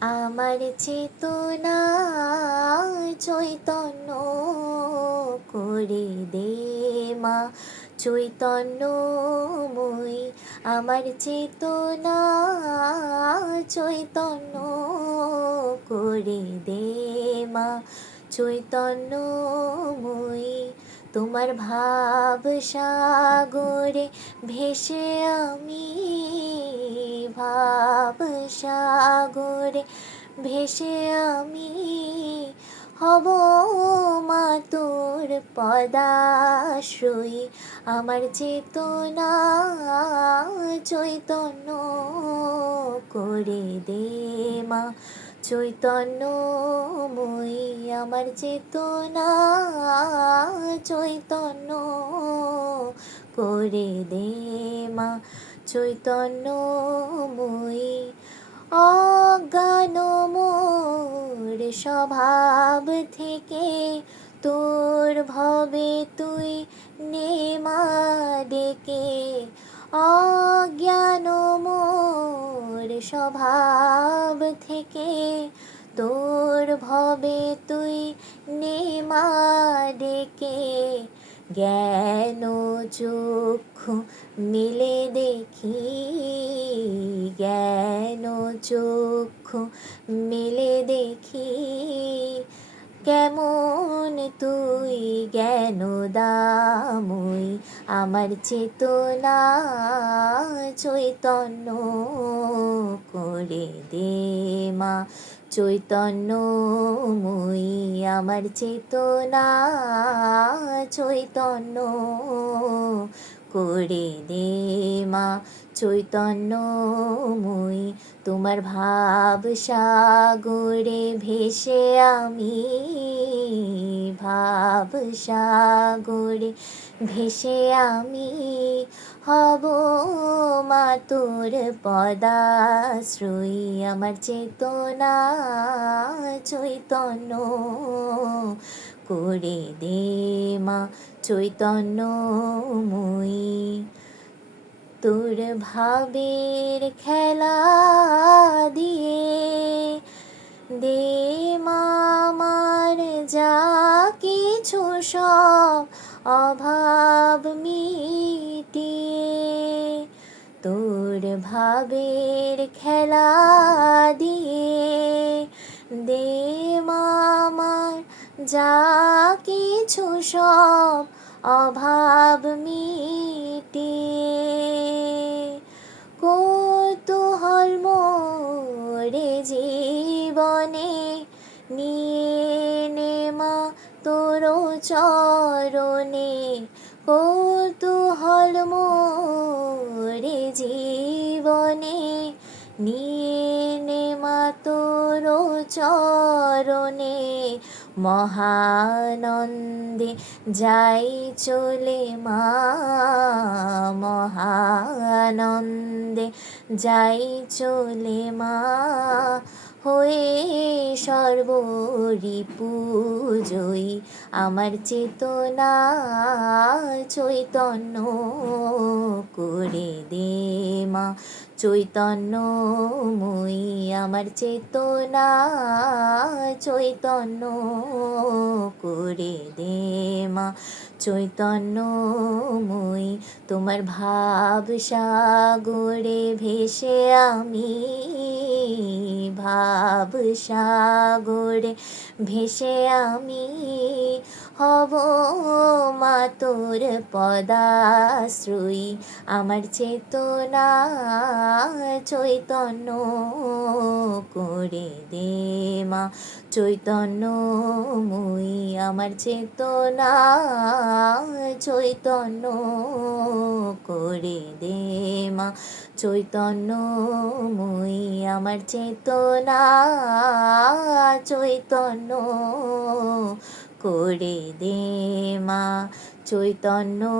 আমার চেতনা চৈতন্য করে দে মা চৈতন্যময়ী। আমার চেতনা চৈতন্য করে দে মা চৈতন্যময়ী। তোমার ভাব সাগরে ভেসে আমি, ভাব সাগরে ভেসে আমি হব মা তোর পদাশ্রয়ী। আমার চেতনা চৈতন্য করে দে মা চৈতন্যময়ী। আমার চেতনা চৈতন্য করে দে মা চৈতন্যময়ী। অজ্ঞান মোর স্বভাব থেকে তোর ভবে তুই নে মা ডেকে। অজ্ঞান মোর স্বভাব থেকে তোর ভবে তুই নে মা ডেকে। জ্ঞান চক্ষু মিলে দেখি, জ্ঞান চক্ষু মিলে দেখি কেমন তুই জ্ঞানদাময়ী। আমার চেতনা চৈতন্য করে দে মা চৈতন্যময়ী। আমার চেতনা চৈতন্য করে দে মা চৈতন্যময়ী। তোমার ভাব সাগরে ভেসে আমি, ভাব সাগরে ভেসে আমি হব মা তোর পদাশ্রয়ী। আমার চেতনা চৈতন্য করে দে মা চৈতন্যময়ী। তোর ভাবের খেলা দিয়ে দে মা আমার যা কিছু সব অভাব মিটিয়ে। তোর ভাবের খেলা দিয়ে দে মা আমার যা কিছু সব অভাব মিটিয়ে। কৌতূহল মোরে জীবনে নিয়ে নে মা তোর চরণে। কৌতূহল মোরে জীবনে নিয়ে নে মা তোর চরণে। মহানন্দে যাই চলে মা, মহানন্দে যাই চলে মা হয়ে সর্বরিপু জয়ী। আমার চেতনা চৈতন্য করে দে মা চৈতন্যময়ী। আমার চেতনা চৈতন্য করে দে মা চৈতন্যময়ী। তোমার ভাব সাগরে ভেসে আমি, ভাব সাগরে ভেসে আমি হব মা তোর পদাশ্রয়ী। আমার চেতনা চৈতন্য করে দে মা চৈতন্যময়ী। আমার চেতনা চৈতন্য করে দে মা চৈতন্যময়ী। আমার চেতনা চৈতন্য করে দে মা চৈতন্যময়ী।